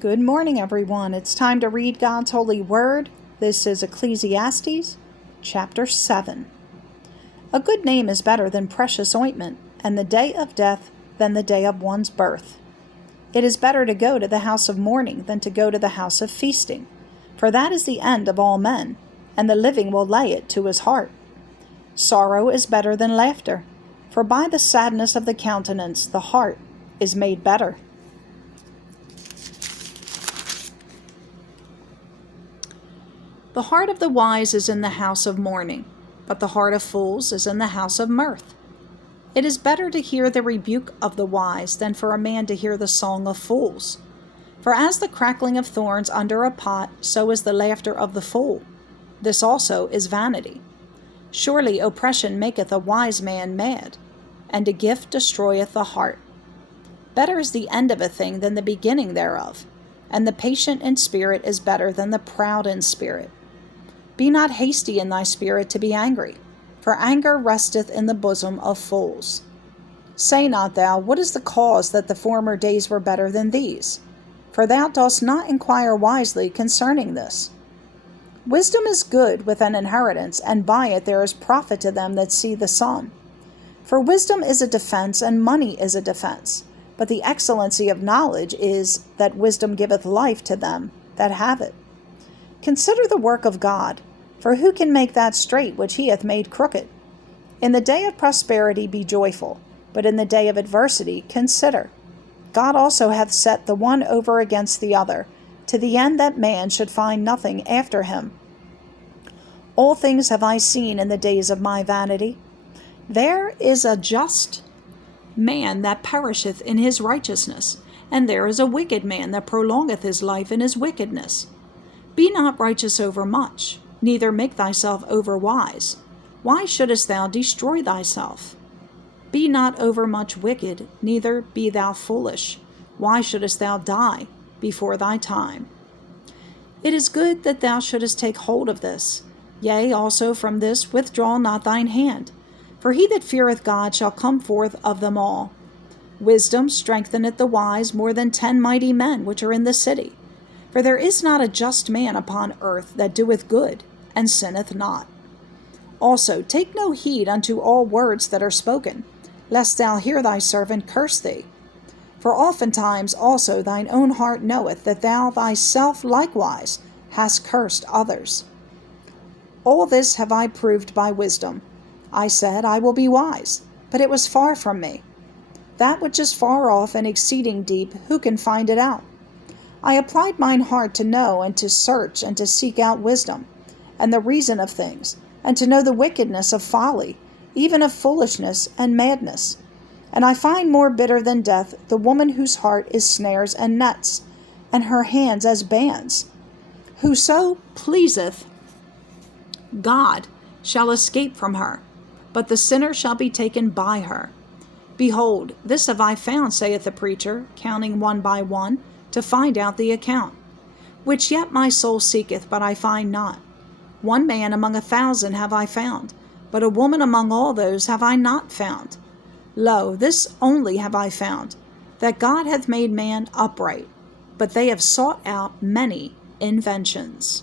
Good morning, everyone. It's time to read God's holy word. This is Ecclesiastes, chapter 7. A good name is better than precious ointment, and the day of death than the day of one's birth. It is better to go to the house of mourning than to go to the house of feasting, for that is the end of all men, and the living will lay it to his heart. Sorrow is better than laughter, for by the sadness of the countenance the heart is made better. The heart of the wise is in the house of mourning, but the heart of fools is in the house of mirth. It is better to hear the rebuke of the wise than for a man to hear the song of fools. For as the crackling of thorns under a pot, so is the laughter of the fool. This also is vanity. Surely oppression maketh a wise man mad, and a gift destroyeth the heart. Better is the end of a thing than the beginning thereof, and the patient in spirit is better than the proud in spirit. Be not hasty in thy spirit to be angry, for anger resteth in the bosom of fools. Say not thou, what is the cause that the former days were better than these? For thou dost not inquire wisely concerning this. Wisdom is good with an inheritance, and by it there is profit to them that see the sun. For wisdom is a defense, and money is a defense. But the excellency of knowledge is that wisdom giveth life to them that have it. Consider the work of God, for who can make that straight which he hath made crooked? In the day of prosperity be joyful, but in the day of adversity consider. God also hath set the one over against the other, to the end that man should find nothing after him. All things have I seen in the days of my vanity. There is a just man that perisheth in his righteousness, and there is a wicked man that prolongeth his life in his wickedness. Be not righteous over much, neither make thyself over wise. Why shouldest thou destroy thyself? Be not over much wicked, neither be thou foolish. Why shouldest thou die before thy time? It is good that thou shouldest take hold of this. Yea, also from this withdraw not thine hand. For he that feareth God shall come forth of them all. Wisdom strengtheneth the wise more than 10 mighty men which are in the city. For there is not a just man upon earth that doeth good, and sinneth not. Also take no heed unto all words that are spoken, lest thou hear thy servant curse thee. For oftentimes also thine own heart knoweth that thou thyself likewise hast cursed others. All this have I proved by wisdom. I said, I will be wise, but it was far from me. That which is far off and exceeding deep, who can find it out? I applied mine heart to know and to search and to seek out wisdom, and the reason of things, and to know the wickedness of folly, even of foolishness and madness. And I find more bitter than death the woman whose heart is snares and nets, and her hands as bands. Whoso pleaseth God shall escape from her, but the sinner shall be taken by her. Behold, this have I found, saith the preacher, counting one by one, to find out the account, which yet my soul seeketh, but I find not. One man among 1,000 have I found, but a woman among all those have I not found. Lo, this only have I found, that God hath made man upright, but they have sought out many inventions.